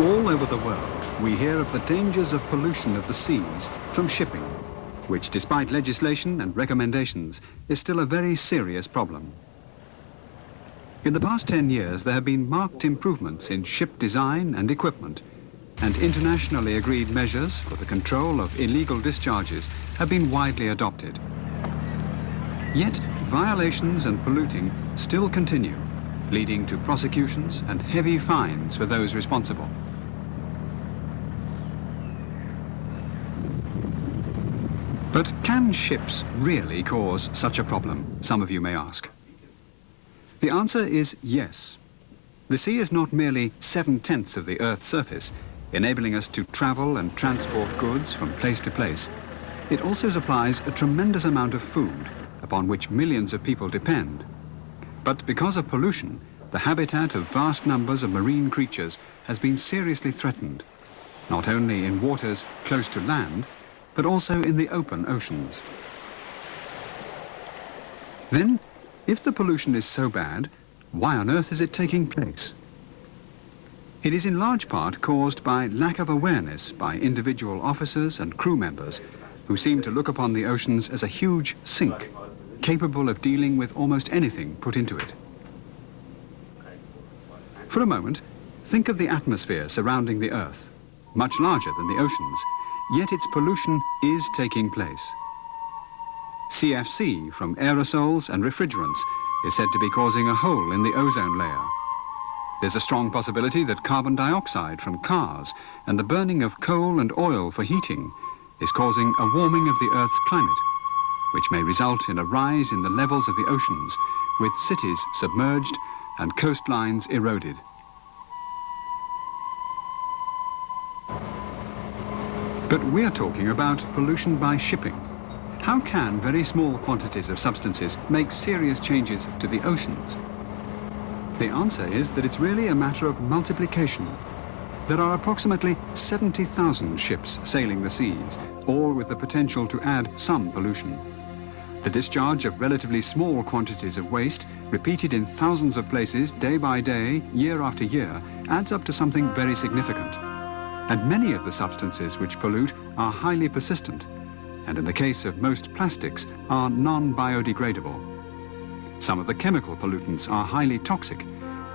All over the world, we hear of the dangers of pollution of the seas from shipping, which, despite legislation and recommendations, is still a very serious problem. In the past 10 years, there have been marked improvements in ship design and equipment, and internationally agreed measures for the control of illegal discharges have been widely adopted. Yet, violations and polluting still continue, leading to prosecutions and heavy fines for those responsible. But can ships really cause such a problem, some of you may ask? The answer is yes. The sea is not merely 7/10 of the Earth's surface, enabling us to travel and transport goods from place to place. It also supplies a tremendous amount of food, upon which millions of people depend. But because of pollution, the habitat of vast numbers of marine creatures has been seriously threatened, not only in waters close to land, but also in the open oceans. Then, if the pollution is so bad, why on earth is it taking place? It is in large part caused by lack of awareness by individual officers and crew members who seem to look upon the oceans as a huge sink, capable of dealing with almost anything put into it. For a moment, think of the atmosphere surrounding the Earth, much larger than the oceans, yet its pollution is taking place. CFC from aerosols and refrigerants is said to be causing a hole in the ozone layer. There's a strong possibility that carbon dioxide from cars and the burning of coal and oil for heating is causing a warming of the Earth's climate, which may result in a rise in the levels of the oceans, with cities submerged and coastlines eroded. But we're talking about pollution by shipping. How can very small quantities of substances make serious changes to the oceans? The answer is that it's really a matter of multiplication. There are approximately 70,000 ships sailing the seas, all with the potential to add some pollution. The discharge of relatively small quantities of waste, repeated in thousands of places day by day, year after year, adds up to something very significant. And many of the substances which pollute are highly persistent, and in the case of most plastics, are non-biodegradable. Some of the chemical pollutants are highly toxic,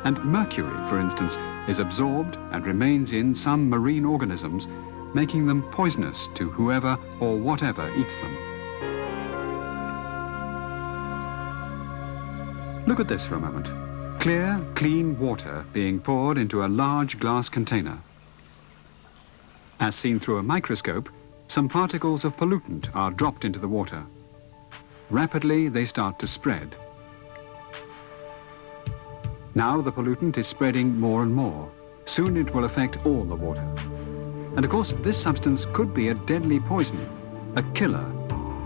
and mercury, for instance, is absorbed and remains in some marine organisms, making them poisonous to whoever or whatever eats them. Look at this for a moment. Clear, clean water being poured into a large glass container. As seen through a microscope, some particles of pollutant are dropped into the water. Rapidly, they start to spread. Now the pollutant is spreading more and more. Soon it will affect all the water. And of course, this substance could be a deadly poison, a killer,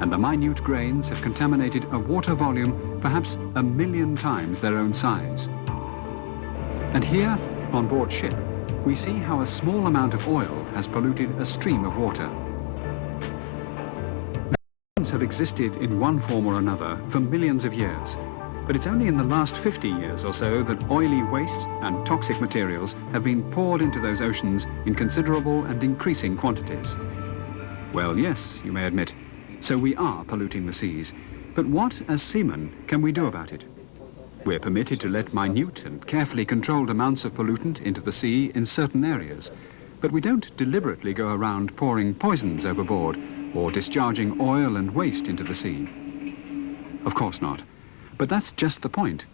and the minute grains have contaminated a water volume perhaps 1 million times their own size. And here, on board ship, we see how a small amount of oil has polluted a stream of water. oceans have existed in one form or another for millions of years. But it's only in the last 50 years or so that oily waste and toxic materials have been poured into those oceans in considerable and increasing quantities. Well, yes, you may admit, so we are polluting the seas. But what, as seamen, can we do about it? We're permitted to let minute and carefully controlled amounts of pollutant into the sea in certain areas, but we don't deliberately go around pouring poisons overboard or discharging oil and waste into the sea. Of course not. But that's just the point.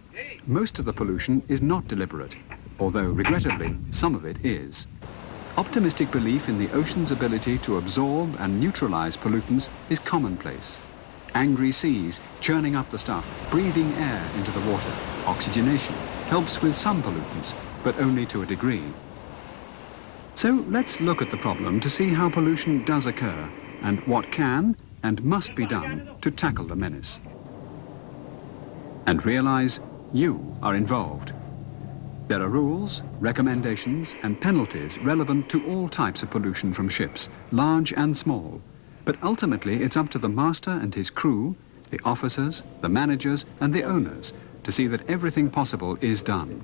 Most of the pollution is not deliberate, although regrettably some of it is. Optimistic belief in the ocean's ability to absorb and neutralize pollutants is commonplace. Angry seas churning up the stuff, breathing air into the water. Oxygenation helps with some pollutants, but only to a degree. So let's look at the problem to see how pollution does occur and what can and must be done to tackle the menace. And realize you are involved. There are rules, recommendations and penalties relevant to all types of pollution from ships, large and small. But ultimately it's up to the master and his crew, the officers, the managers and the owners to see that everything possible is done.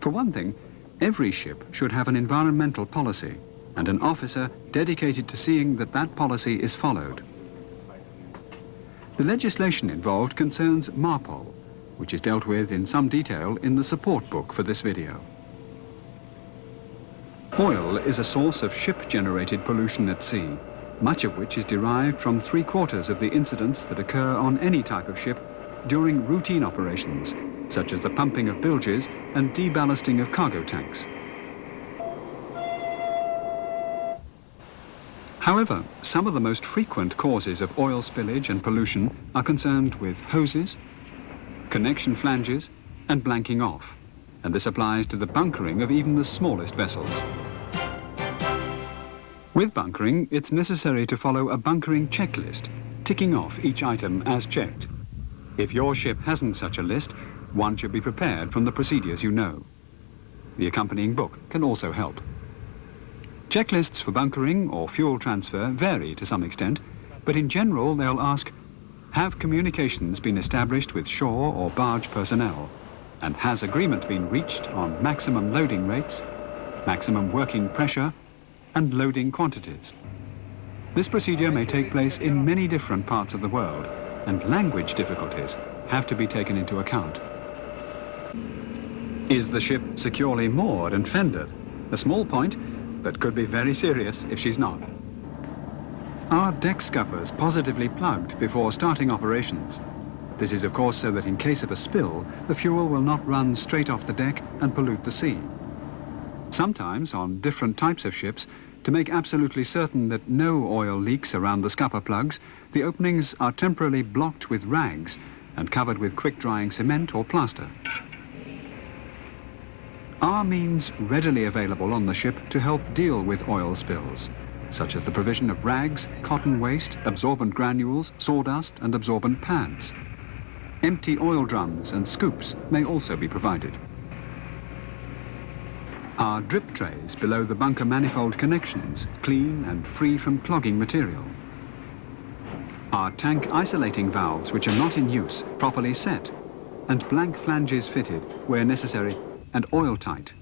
For one thing, every ship should have an environmental policy and an officer dedicated to seeing that that policy is followed. The legislation involved concerns MARPOL, which is dealt with in some detail in the support book for this video. Oil is a source of ship-generated pollution at sea, much of which is derived from 3/4 of the incidents that occur on any type of ship during routine operations, such as the pumping of bilges and deballasting of cargo tanks. However, some of the most frequent causes of oil spillage and pollution are concerned with hoses, connection flanges, and blanking off, and this applies to the bunkering of even the smallest vessels. With bunkering, it's necessary to follow a bunkering checklist, ticking off each item as checked. If your ship hasn't such a list, one should be prepared from the procedures you know. The accompanying book can also help. Checklists for bunkering or fuel transfer vary to some extent, but in general they'll ask, have communications been established with shore or barge personnel? And has agreement been reached on maximum loading rates, maximum working pressure, and loading quantities? This procedure may take place in many different parts of the world, and language difficulties have to be taken into account. Is the ship securely moored and fendered? A small point, but could be very serious if she's not. Are deck scuppers positively plugged before starting operations? This is of course so that in case of a spill, the fuel will not run straight off the deck and pollute the sea. Sometimes, on different types of ships, to make absolutely certain that no oil leaks around the scupper plugs, the openings are temporarily blocked with rags and covered with quick-drying cement or plaster. Are means readily available on the ship to help deal with oil spills, such as the provision of rags, cotton waste, absorbent granules, sawdust and absorbent pads. Empty oil drums and scoops may also be provided. Are drip trays below the bunker manifold connections clean and free from clogging material? Are tank isolating valves which are not in use properly set and blank flanges fitted where necessary and oil tight?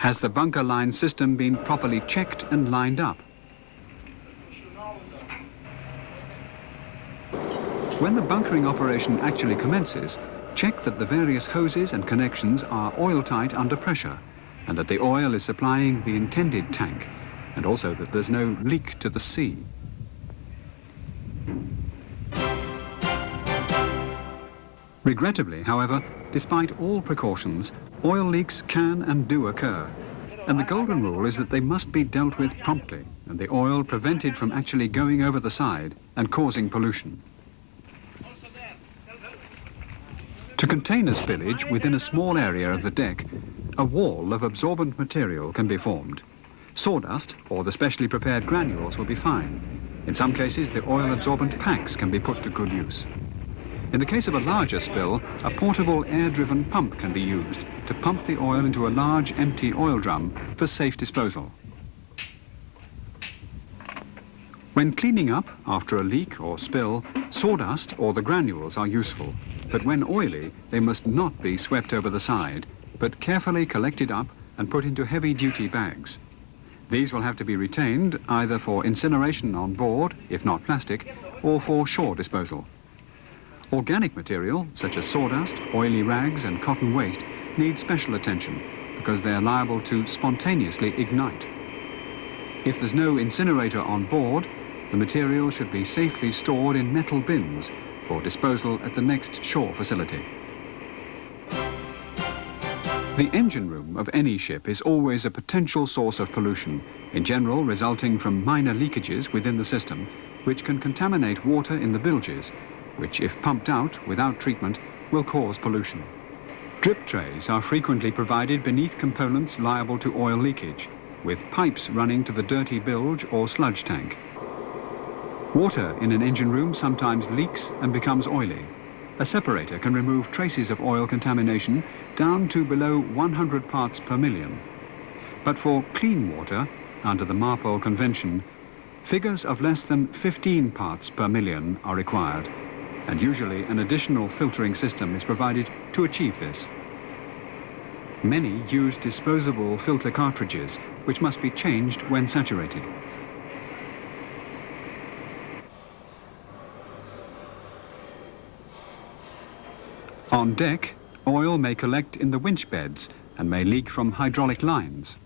Has the bunker line system been properly checked and lined up? When the bunkering operation actually commences, check that the various hoses and connections are oil tight under pressure and that the oil is supplying the intended tank, and also that there's no leak to the sea. Regrettably, however, despite all precautions, oil leaks can and do occur, and the golden rule is that they must be dealt with promptly and the oil prevented from actually going over the side and causing pollution. To contain a spillage within a small area of the deck, a wall of absorbent material can be formed. Sawdust or the specially prepared granules will be fine. In some cases, the oil-absorbent packs can be put to good use. In the case of a larger spill, a portable air-driven pump can be used to pump the oil into a large empty oil drum for safe disposal. When cleaning up after a leak or spill, sawdust or the granules are useful, but when oily, they must not be swept over the side, but carefully collected up and put into heavy-duty bags. These will have to be retained either for incineration on board, if not plastic, or for shore disposal. Organic material, such as sawdust, oily rags and cotton waste, need special attention because they are liable to spontaneously ignite. If there's no incinerator on board, the material should be safely stored in metal bins for disposal at the next shore facility. The engine room of any ship is always a potential source of pollution, in general resulting from minor leakages within the system, which can contaminate water in the bilges, which, if pumped out without treatment, will cause pollution. Drip trays are frequently provided beneath components liable to oil leakage, with pipes running to the dirty bilge or sludge tank. Water in an engine room sometimes leaks and becomes oily. A separator can remove traces of oil contamination down to below 100 parts per million. But for clean water, under the MARPOL Convention, figures of less than 15 parts per million are required, and usually an additional filtering system is provided to achieve this. Many use disposable filter cartridges, which must be changed when saturated. On deck, oil may collect in the winch beds and may leak from hydraulic lines.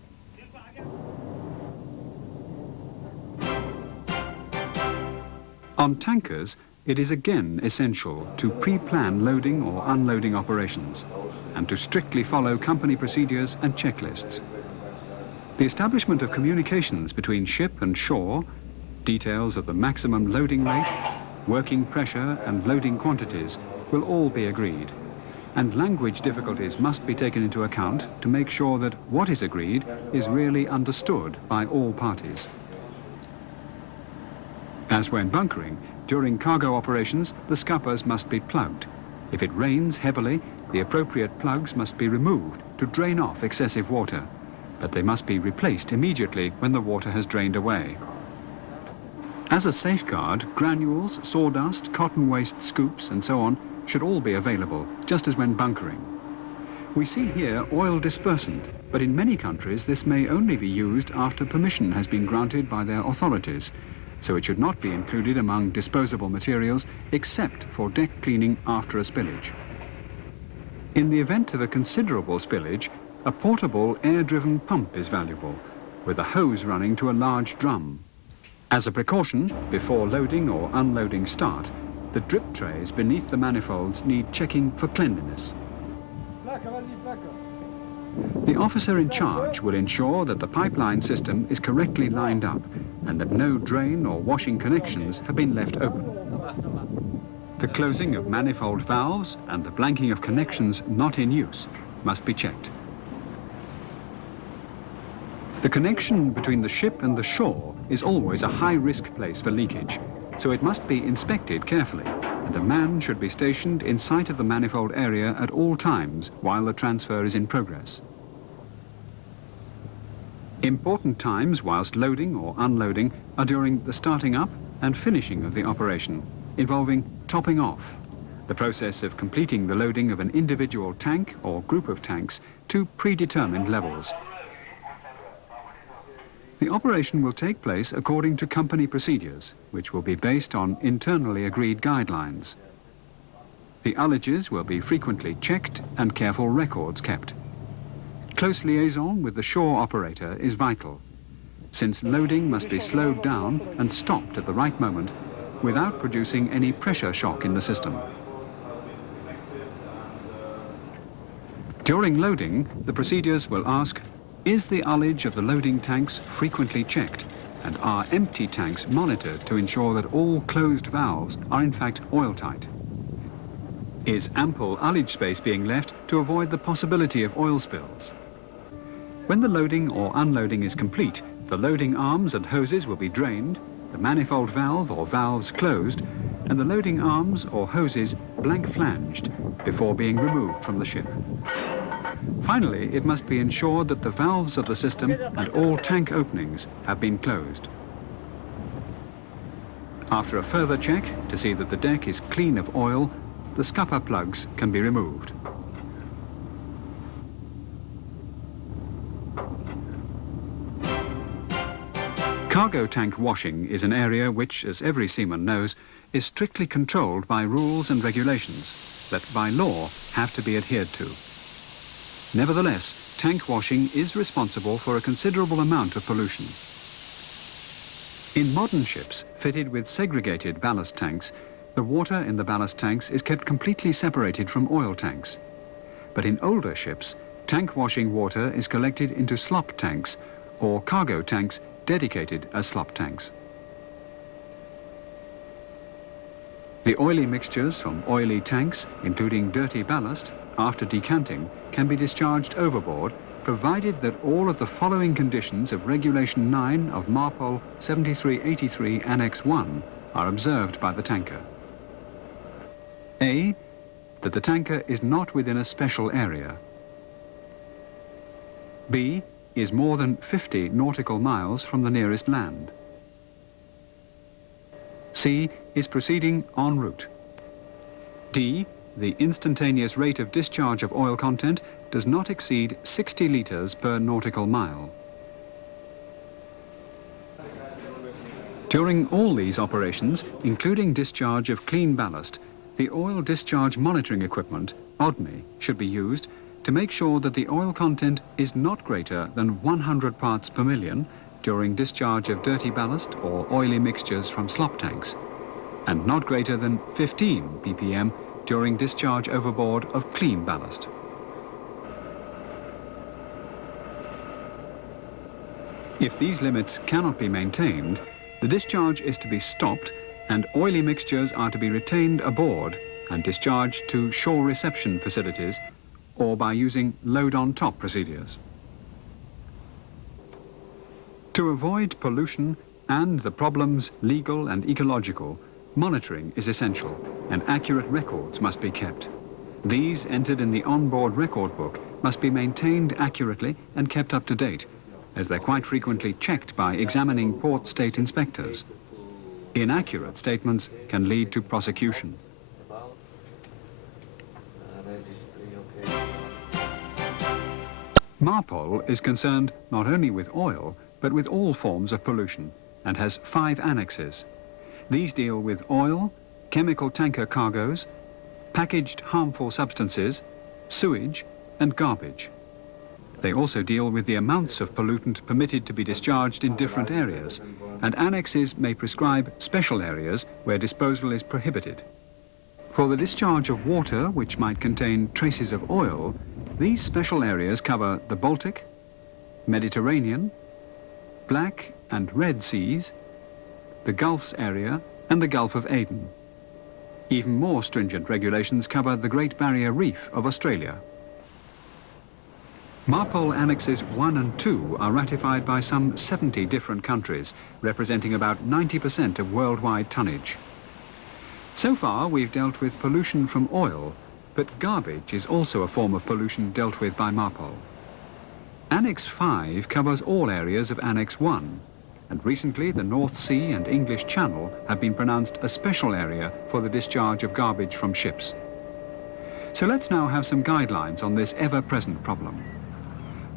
On tankers, it is again essential to pre-plan loading or unloading operations and to strictly follow company procedures and checklists. The establishment of communications between ship and shore, details of the maximum loading rate, working pressure and loading quantities will all be agreed, and language difficulties must be taken into account to make sure that what is agreed is really understood by all parties. As when bunkering, during cargo operations, the scuppers must be plugged. If it rains heavily, the appropriate plugs must be removed to drain off excessive water, but they must be replaced immediately when the water has drained away. As a safeguard, granules, sawdust, cotton waste scoops and so on should all be available, just as when bunkering. We see here oil dispersant, but in many countries this may only be used after permission has been granted by their authorities, so it should not be included among disposable materials except for deck cleaning after a spillage. In the event of a considerable spillage, a portable air-driven pump is valuable, with a hose running to a large drum. As a precaution, before loading or unloading start, the drip trays beneath the manifolds need checking for cleanliness. The officer in charge will ensure that the pipeline system is correctly lined up and that no drain or washing connections have been left open. The closing of manifold valves and the blanking of connections not in use must be checked. The connection between the ship and the shore is always a high-risk place for leakage, so it must be inspected carefully, and a man should be stationed in sight of the manifold area at all times while the transfer is in progress. Important times whilst loading or unloading are during the starting up and finishing of the operation, involving topping off, the process of completing the loading of an individual tank or group of tanks to predetermined levels. The operation will take place according to company procedures, which will be based on internally agreed guidelines. The ullages will be frequently checked and careful records kept. Close liaison with the shore operator is vital, since loading must be slowed down and stopped at the right moment without producing any pressure shock in the system. During loading, the procedures will ask, is the ullage of the loading tanks frequently checked, and are empty tanks monitored to ensure that all closed valves are in fact oil-tight? Is ample ullage space being left to avoid the possibility of oil spills? When the loading or unloading is complete, the loading arms and hoses will be drained, the manifold valve or valves closed, and the loading arms or hoses blank flanged before being removed from the ship. Finally, it must be ensured that the valves of the system and all tank openings have been closed. After a further check to see that the deck is clean of oil, the scupper plugs can be removed. Cargo tank washing is an area which, as every seaman knows, is strictly controlled by rules and regulations that by law have to be adhered to. Nevertheless, tank washing is responsible for a considerable amount of pollution. In modern ships fitted with segregated ballast tanks, the water in the ballast tanks is kept completely separated from oil tanks. But in older ships, tank washing water is collected into slop tanks or cargo tanks dedicated as slop tanks. The oily mixtures from oily tanks, including dirty ballast, after decanting, can be discharged overboard, provided that all of the following conditions of Regulation 9 of MARPOL 7383 Annex 1 are observed by the tanker. A. That the tanker is not within a special area. B. Is more than 50 nautical miles from the nearest land. C. Is proceeding en route. D. The instantaneous rate of discharge of oil content does not exceed 60 litres per nautical mile. During all these operations, including discharge of clean ballast, the oil discharge monitoring equipment, ODMI, should be used to make sure that the oil content is not greater than 100 parts per million during discharge of dirty ballast or oily mixtures from slop tanks, and not greater than 15 ppm during discharge overboard of clean ballast. If these limits cannot be maintained, the discharge is to be stopped and oily mixtures are to be retained aboard and discharged to shore reception facilities or by using load-on-top procedures. To avoid pollution and the problems, legal and ecological, monitoring is essential and accurate records must be kept. These, entered in the onboard record book, must be maintained accurately and kept up to date, as they're quite frequently checked by examining port state inspectors. Inaccurate statements can lead to prosecution. MARPOL is concerned not only with oil, but with all forms of pollution, and has 5 annexes. These deal with oil, chemical tanker cargoes, packaged harmful substances, sewage, and garbage. They also deal with the amounts of pollutant permitted to be discharged in different areas, and annexes may prescribe special areas where disposal is prohibited. For the discharge of water which might contain traces of oil, these special areas cover the Baltic, Mediterranean, Black and Red Seas, the Gulfs area, and the Gulf of Aden. Even more stringent regulations cover the Great Barrier Reef of Australia. MARPOL Annexes 1 and 2 are ratified by some 70 different countries, representing about 90% of worldwide tonnage. So far, we've dealt with pollution from oil, but garbage is also a form of pollution dealt with by MARPOL. Annex 5 covers all areas of Annex 1, and recently the North Sea and English Channel have been pronounced a special area for the discharge of garbage from ships. So let's now have some guidelines on this ever-present problem.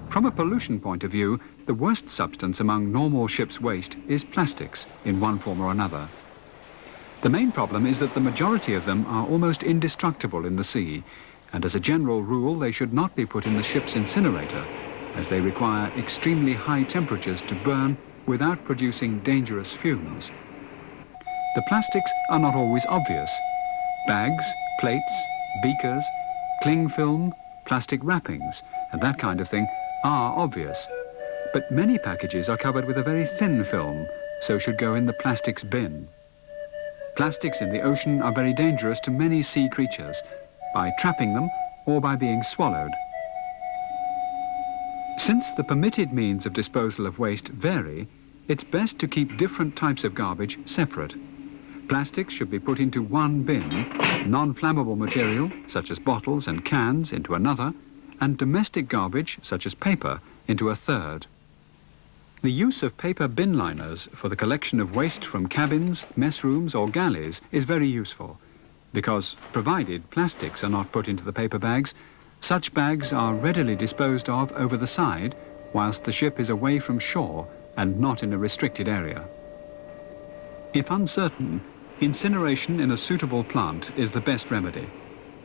From a pollution point of view, the worst substance among normal ship's waste is plastics in one form or another. The main problem is that the majority of them are almost indestructible in the sea, and as a general rule they should not be put in the ship's incinerator, as they require extremely high temperatures to burn without producing dangerous fumes. The plastics are not always obvious. Bags, plates, beakers, cling film, plastic wrappings, and that kind of thing are obvious. But many packages are covered with a very thin film, so should go in the plastics bin. Plastics in the ocean are very dangerous to many sea creatures, by trapping them or by being swallowed. Since the permitted means of disposal of waste vary, it's best to keep different types of garbage separate. Plastics should be put into one bin, non-flammable material, such as bottles and cans, into another, and domestic garbage, such as paper, into a third. The use of paper bin liners for the collection of waste from cabins, mess rooms or galleys is very useful because, provided plastics are not put into the paper bags, such bags are readily disposed of over the side whilst the ship is away from shore and not in a restricted area. If uncertain, incineration in a suitable plant is the best remedy.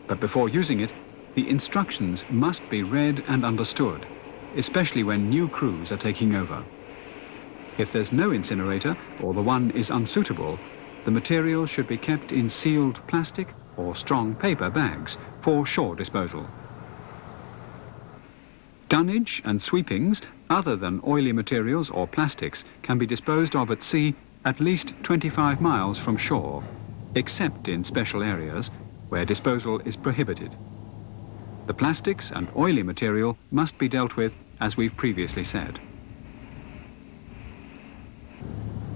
But before using it, the instructions must be read and understood, especially when new crews are taking over. If there's no incinerator or the one is unsuitable, the material should be kept in sealed plastic or strong paper bags for shore disposal. Dunnage and sweepings, other than oily materials or plastics, can be disposed of at sea at least 25 miles from shore, except in special areas where disposal is prohibited. The plastics and oily material must be dealt with, as we've previously said.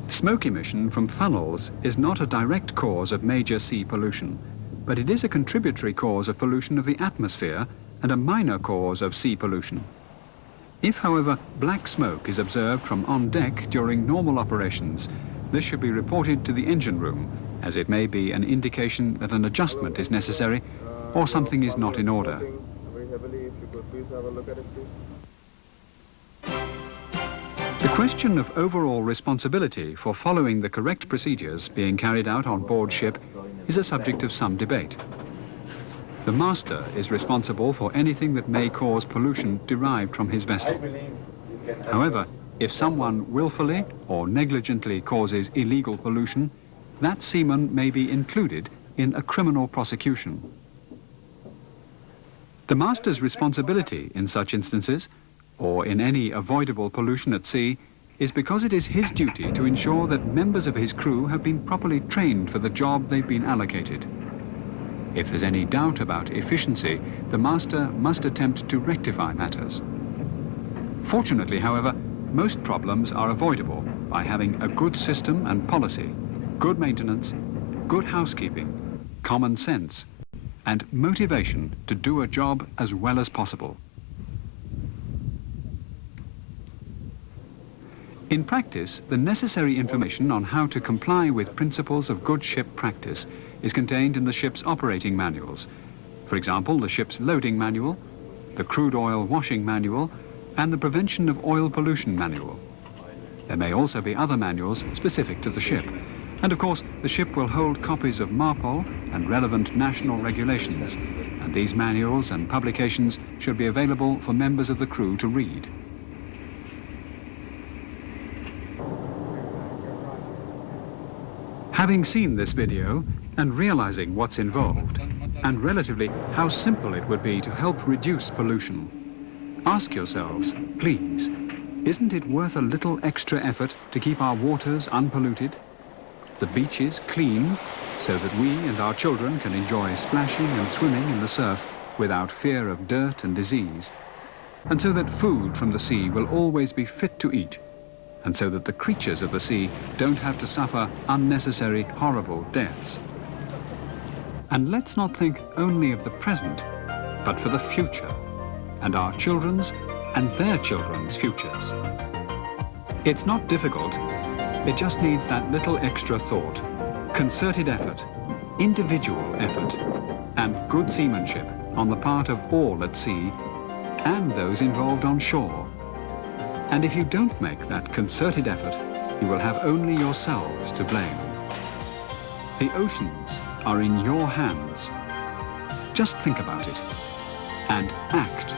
Smoke emission from funnels is not a direct cause of major sea pollution, but it is a contributory cause of pollution of the atmosphere and a minor cause of sea pollution. If, however, black smoke is observed from on deck during normal operations, this should be reported to the engine room, as it may be an indication that an adjustment is necessary or something is not in order. The question of overall responsibility for following the correct procedures being carried out on board ship is a subject of some debate. The master is responsible for anything that may cause pollution derived from his vessel. However, if someone willfully or negligently causes illegal pollution, that seaman may be included in a criminal prosecution. The master's responsibility in such instances, or in any avoidable pollution at sea, is because it is his duty to ensure that members of his crew have been properly trained for the job they've been allocated. If there's any doubt about efficiency, the master must attempt to rectify matters. Fortunately, however, most problems are avoidable by having a good system and policy, good maintenance, good housekeeping, common sense, and motivation to do a job as well as possible. In practice, the necessary information on how to comply with principles of good ship practice is contained in the ship's operating manuals. For example, the ship's loading manual, the crude oil washing manual, and the prevention of oil pollution manual. There may also be other manuals specific to the ship. And of course, the ship will hold copies of MARPOL and relevant national regulations, and these manuals and publications should be available for members of the crew to read. Having seen this video and realizing what's involved, and relatively how simple it would be to help reduce pollution, ask yourselves, please, isn't it worth a little extra effort to keep our waters unpolluted, the beaches clean, so that we and our children can enjoy splashing and swimming in the surf without fear of dirt and disease, and so that food from the sea will always be fit to eat, and so that the creatures of the sea don't have to suffer unnecessary, horrible deaths. And let's not think only of the present, but for the future, and our children's and their children's futures. It's not difficult. It just needs that little extra thought, concerted effort, individual effort, and good seamanship on the part of all at sea and those involved on shore. And if you don't make that concerted effort, you will have only yourselves to blame. The oceans are in your hands. Just think about it and act